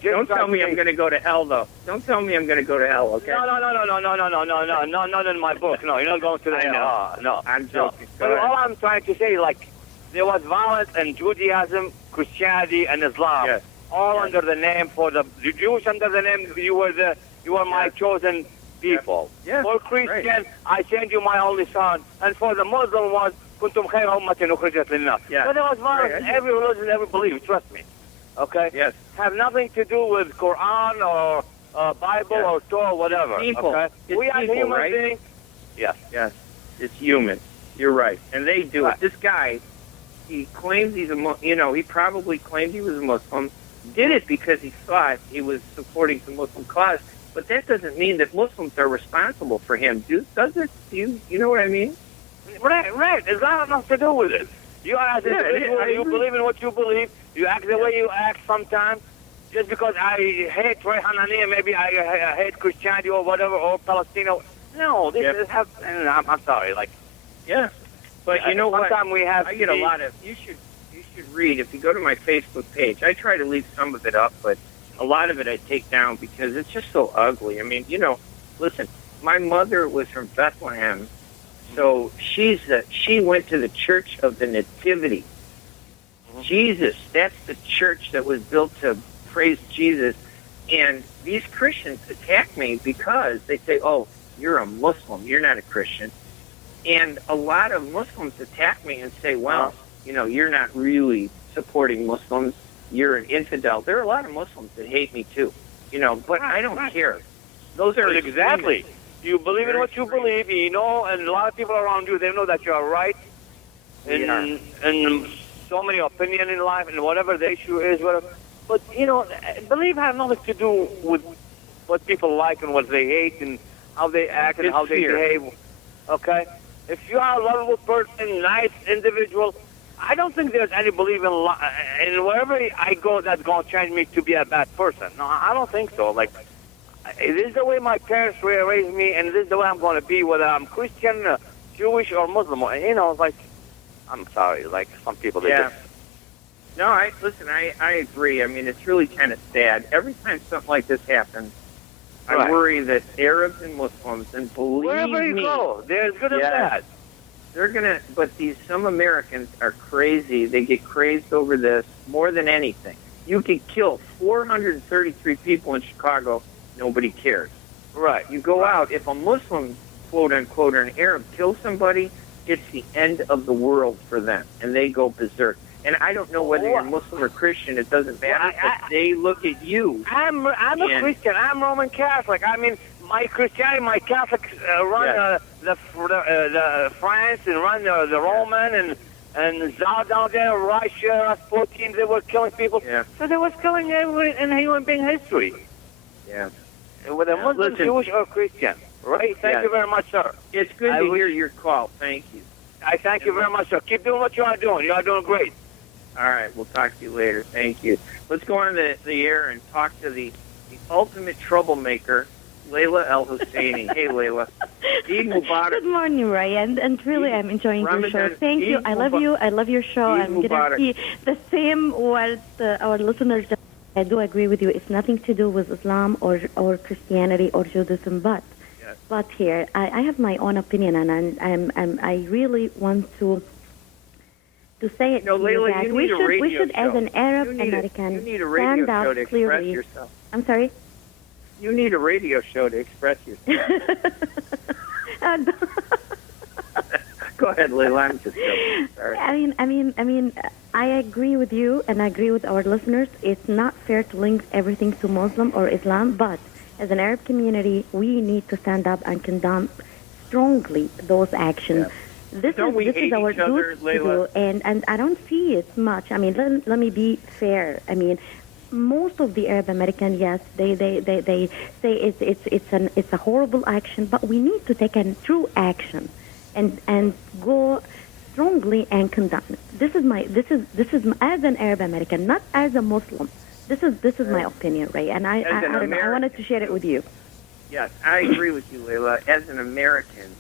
Don't tell me I'm going to go to hell, though. Don't tell me I'm going to go to hell, okay? No, not in my book. No, you're not going to the hell. No, I'm joking. But all I'm trying to say, like, there was violence in Judaism, Christianity, and Islam, all under the name for the Jews under the name you were my chosen people. Yes. For Christian, I send you my only son, and for the Muslim ones, kuntum khayra ummatin ukhrijat lin-nas. So there was violence in every religion, every belief. Trust me. Okay? Yes. Have nothing to do with Quran or Bible or Torah, whatever. People. Okay? It's We are people, human right? beings. Yes. Yes. It's human. You're right. And they do it. This guy, he claims he's he probably claimed he was a Muslim, did it because he thought he was supporting the Muslim cause. But that doesn't mean that Muslims are responsible for him. Does it? You know what I mean? Right. It's not nothing to do with it. You are as an individual, you believe in what you believe. You act the way you act sometimes. Just because I hate Ray Hanania, maybe I hate Christianity or whatever, or Palestino. No, this is I'm sorry. Like, yeah. But you know what? Sometimes we have I get a lot of. You should read. If you go to my Facebook page, I try to leave some of it up, but a lot of it I take down because it's just so ugly. I mean, listen, my mother was from Bethlehem, so she went to the Church of the Nativity. Jesus, that's the church that was built to praise Jesus. And these Christians attack me because they say, oh, you're a Muslim, you're not a Christian. And a lot of Muslims attack me and say, well, you're not really supporting Muslims. You're an infidel. There are a lot of Muslims that hate me too, but I don't care. Those are exactly. You believe in what you believe, and a lot of people around you, they know that you are right in so many opinions in life and whatever the issue is, whatever. But, belief has nothing to do with what people like and what they hate and how they act and how they behave. Okay? If you are a lovable person, nice individual, I don't think there's any belief in wherever I go that's going to change me to be a bad person. No, I don't think so. Like, this is the way my parents raised me, and this is the way I'm going to be, whether I'm Christian, Jewish, or Muslim. Like, I'm sorry, like some people, they just... No, I agree. I mean, it's really kind of sad. Every time something like this happens, I worry that Arabs and Muslims, and believe wherever you go, there's good and bad. They're gonna, but some Americans are crazy. They get crazed over this more than anything. You can kill 433 people in Chicago, nobody cares. Right. You go out, if a Muslim, quote unquote, or an Arab kills somebody, it's the end of the world for them, and they go berserk. And I don't know whether you're Muslim or Christian; it doesn't matter. But they look at you. I'm a Christian. I'm Roman Catholic. I mean, my Christianity, my Catholics run the France and run the Roman and Tsar down there, Russia, Putin. They were killing people. Yeah. So they was killing everyone in human being history. Yeah. Whether Muslim, Jewish, or Christian. Right? Thank you very much, sir. It's good to hear your call. Thank you. I thank you very much, sir. Keep doing what you are doing. You are doing great. All right. We'll talk to you later. Thank you. Let's go on the air and talk to the ultimate troublemaker, Layla El-Husseini. Hey, Layla. Eid Mubarak. Good morning, Ray. And really, I'm enjoying your show. Thank you. I love you. I love your show. I'm going to see the same what our listeners I do agree with you. It's nothing to do with Islam or Christianity or Judaism, but here I have my own opinion, and I really want to say it. No, Layla, that you need a radio we should, show. as an Arab You American, need a radio stand show out to express clearly. yourself. I'm sorry. You need a radio show to express yourself. Go ahead, Layla. I'm just joking. Sorry. I mean, I agree with you, and I agree with our listeners. It's not fair to link everything to Muslim or Islam, but as an Arab community, we need to stand up and condemn strongly those actions. Yeah. This is our duty to do, and I don't see it much. I mean, let me be fair. I mean, most of the Arab American, yes, they say it's a horrible action, but we need to take a true action and go strongly and condemn it. This is as an Arab American, not as a Muslim. This is my opinion, Ray, and I don't know, I wanted to share it with you. Yes, I agree with you, Layla. As an American,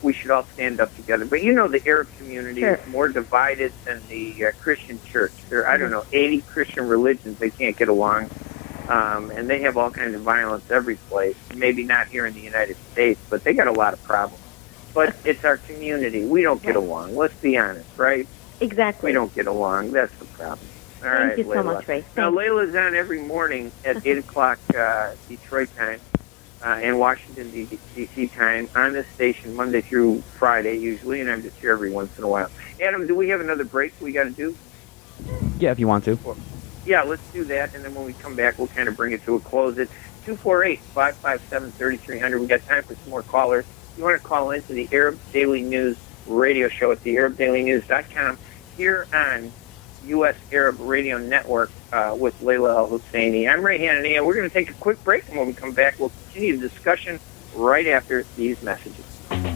we should all stand up together. But you know, the Arab community is more divided than the Christian church. There are, I don't know, 80 Christian religions. They can't get along. And they have all kinds of violence every place. Maybe not here in the United States, but they got a lot of problems. But it's our community. We don't get along. Let's be honest, right? Exactly. We don't get along. That's the problem. All Thank right, you Layla. so much, Ray. Now, Layla's on every morning at 8 o'clock Detroit time and Washington, D.C. time on this station Monday through Friday usually, and I'm just here every once in a while. Adam, do we have another break we got to do? Yeah, if you want to. Yeah, let's do that, and then when we come back, we'll kind of bring it to a close at 248-557-3300. We got time for some more callers. You want to call into the Arab Daily News radio show at thearabdailynews.com here on U.S. Arab Radio Network with Layla Al-Husseini. I'm Ray Hanania. We're going to take a quick break, and when we come back, we'll continue the discussion right after these messages.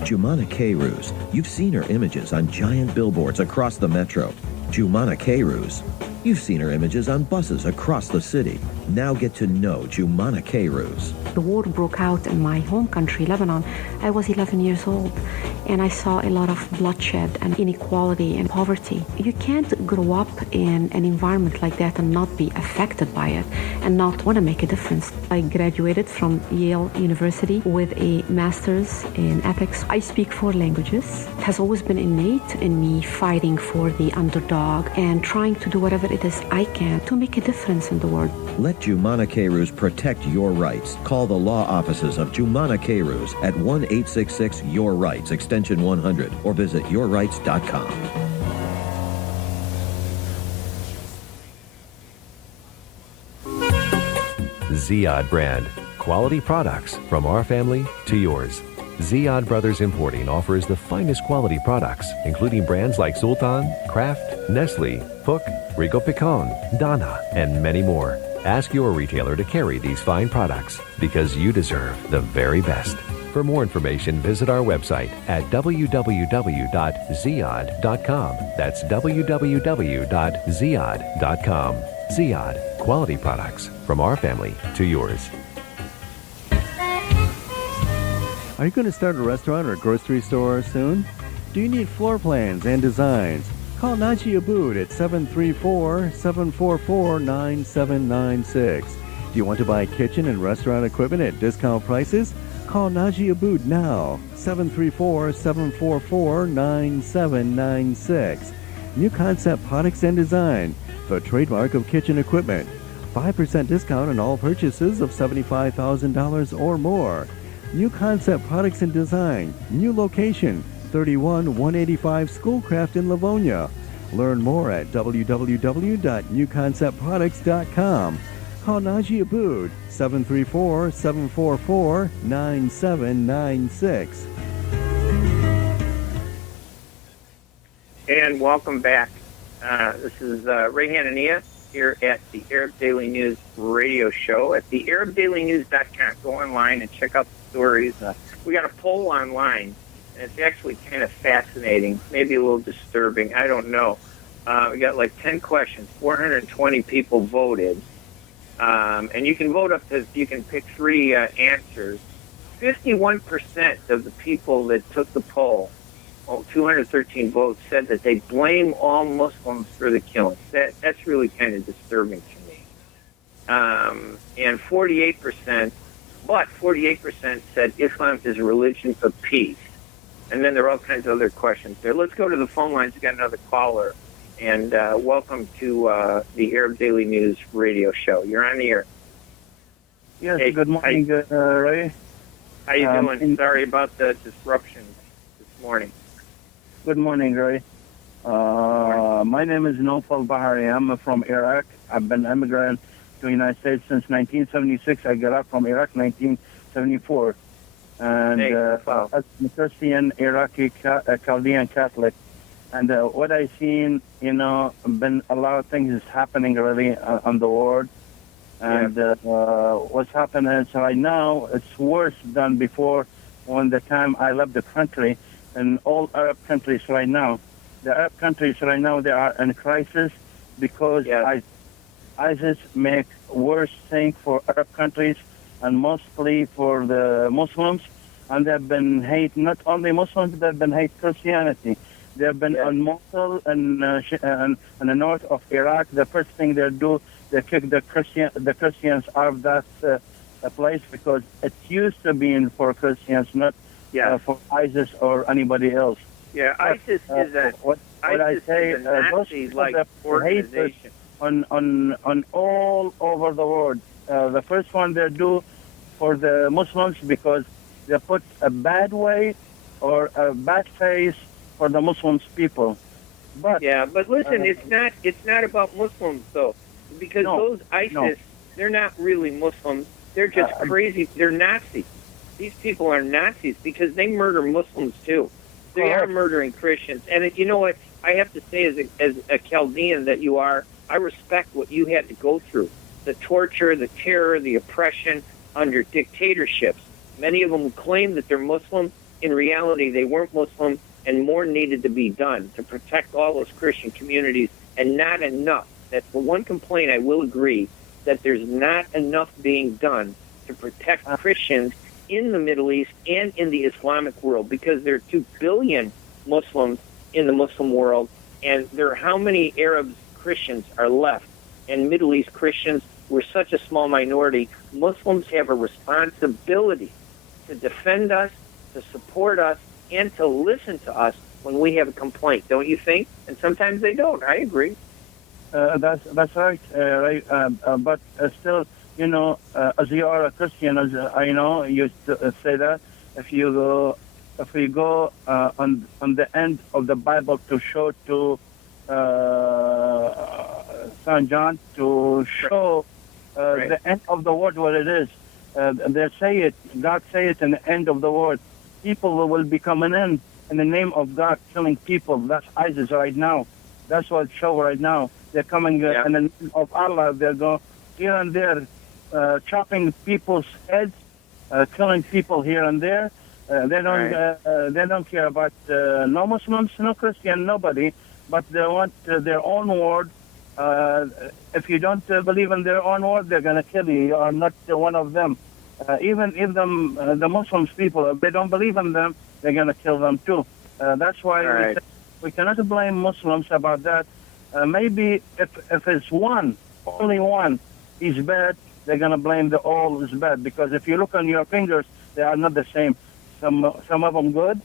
Jumana Kayrus. You've seen her images on giant billboards across the metro. Jumana Kayrus. You've seen her images on buses across the city. Now get to know Jumana Kayrus. The war broke out in my home country, Lebanon. I was 11 years old, and I saw a lot of bloodshed and inequality and poverty. You can't grow up in an environment like that and not be affected by it and not want to make a difference. I graduated from Yale University with a master's in ethics. I speak 4 languages. It has always been innate in me fighting for the underdog and trying to do whatever it is I can to make a difference in the world. Let Jumana Kayrus protect your rights. Call the law offices of Jumana Kayrus at 1-866-YOUR-RIGHTS, extension 100, or visit yourrights.com. Ziyad brand. Quality products from our family to yours. Ziyad Brothers Importing offers the finest quality products, including brands like Sultan, Kraft, Nestle, Hook, Rico Picon, Donna, and many more. Ask your retailer to carry these fine products because you deserve the very best. For more information, visit our website at www.ziyad.com. That's www.ziyad.com. Ziyad, quality products from our family to yours. Are you going to start a restaurant or a grocery store soon? Do you need floor plans and designs? Call Najee Abood at 734-744-9796. Do you want to buy kitchen and restaurant equipment at discount prices? Call Najee Abood now, 734-744-9796. New Concept Products and Design, the trademark of kitchen equipment. 5% discount on all purchases of $75,000 or more. New Concept Products and Design, new location, 31185 Schoolcraft in Livonia. Learn more at www.newconceptproducts.com. Call Najee Abood, 734-744-9796. And welcome back. This is Ray Hanania here at the Arab Daily News radio show at thearabdailynews.com. Go online and check out the stories. We got a poll online, and it's actually kind of fascinating, maybe a little disturbing. I don't know. We got like 10 questions. 420 people voted. And you can vote up to, you can pick 3 answers. 51% of the people that took the poll, 213 votes, said that they blame all Muslims for the killings. That's really kind of disturbing to me. and 48%, but 48% said Islam is a religion of peace. And then there are all kinds of other questions there. Let's go to the phone lines. We got another caller. And welcome to the Arab Daily News radio show. You're on the air. Yes, hey, good morning, Ray. How you doing? Sorry about the disruption this morning. Good morning, Ray. My name is Nofal Bahari. I'm from Iraq. I've been an immigrant to the United States since 1976. I got out from Iraq 1974. And as a Christian, Iraqi, Chaldean Catholic. And what I've seen, been a lot of things is happening really on the world. And what's happening is right now, it's worse than before when the time I left the country. And all Arab countries right now, the Arab countries right now, they are in crisis because ISIS make worse thing for Arab countries and mostly for the Muslims. And they've been hate not only Muslims, they've been hate Christianity. They've been on Mosul and in the north of Iraq. The first thing they do, they kick the Christians out of that place because it used to be for Christians, not for ISIS or anybody else. Yeah, ISIS is a what I say, Nazi-like organization on all over the world. The first one they do for the Muslims because they put a bad way or a bad face for the Muslims people. But listen, it's not about Muslims though, because those ISIS, they're not really Muslims. They're just crazy. They're Nazis. These people are Nazis because they murder Muslims too. They are murdering Christians. And you know what? I have to say, as a Chaldean that you are, I respect what you had to go through. The torture, the terror, the oppression under dictatorships. Many of them claim that they're Muslim. In reality, they weren't Muslim, and more needed to be done to protect all those Christian communities, and not enough. That's the one complaint I will agree, that there's not enough being done to protect Christians in the Middle East and in the Islamic world, because there are 2 billion Muslims in the Muslim world, and there are how many Arab Christians are left, and Middle East Christians, we're such a small minority. Muslims have a responsibility to defend us, to support us, and to listen to us when we have a complaint, don't you think? And sometimes they don't. I agree. That's right, Ray. But still, as you are a Christian, as I know, you say that if we go on the end of the Bible to show to St. John to show the end of the world what it is. They say it. God say it in the end of the world. People will be coming in the name of God, killing people. That's ISIS right now. That's what show right now. They're coming in the name of Allah. They're going here and there, chopping people's heads, killing people here and there. They don't care about no Muslims, no Christian, nobody. But they want their own word. If you don't believe in their own word, they're going to kill you. You are not one of them. Even if the Muslims people, if they don't believe in them, they're going to kill them too. That's why we cannot blame Muslims about that. Maybe if it's one, only one, is bad, they're going to blame the all is bad. Because if you look on your fingers, they are not the same. Some of them good,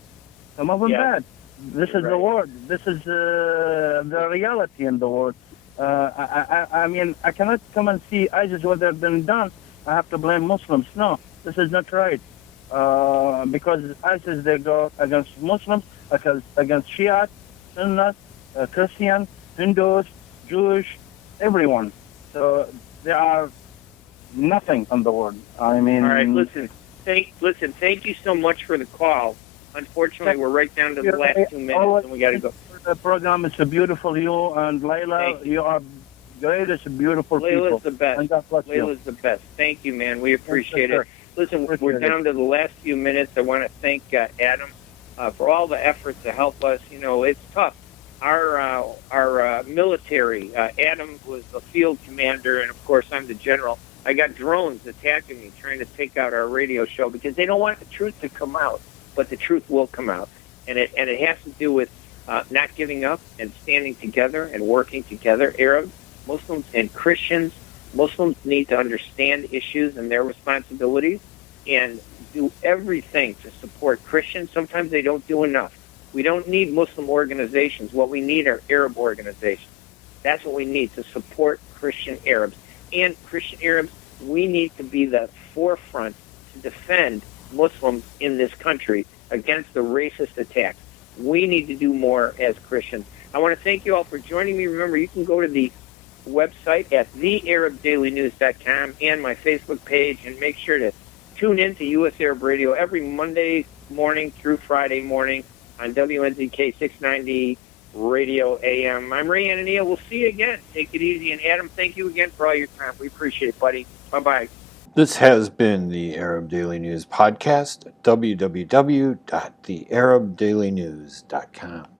some of them bad. This is the world. This is the reality in the world. I mean, I cannot come and see ISIS what they've been done. I have to blame Muslims. No, this is not right. Because ISIS, they go against Muslims, against Shiite, Sunnis, Christian, Hindus, Jewish, everyone. So there are nothing on the world. I mean... All right, listen, thank you so much for the call. Unfortunately, we're right down to the last 2 minutes, and we got to go. The program is a beautiful, you and Layla. You are greatest, beautiful people. Layla's the best. Layla's the best. Thank you, man. We appreciate it. Listen, we're down to the last few minutes. I want to thank Adam for all the efforts to help us. You know, it's tough. Our military, Adam was the field commander, and of course I'm the general. I got drones attacking me, trying to take out our radio show because they don't want the truth to come out, but the truth will come out, and it has to do with not giving up and standing together and working together. Arabs, Muslims, and Christians Muslims need to understand issues and their responsibilities and do everything to support Christians. Sometimes they don't do enough. We don't need Muslim organizations. What we need are Arab organizations. That's what we need to support Christian Arabs. And Christian Arabs, we need to be the forefront to defend Muslims in this country against the racist attacks. We need to do more as Christians. I want to thank you all for joining me. Remember, you can go to the website at thearabdailynews.com and my Facebook page, and make sure to tune in to U.S. Arab Radio every Monday morning through Friday morning on WNZK 690 Radio AM. I'm Ray Anania. We'll see you again. Take it easy. And Adam, thank you again for all your time. We appreciate it, buddy. Bye-bye. This has been the Arab Daily News Podcast at www.thearabdailynews.com.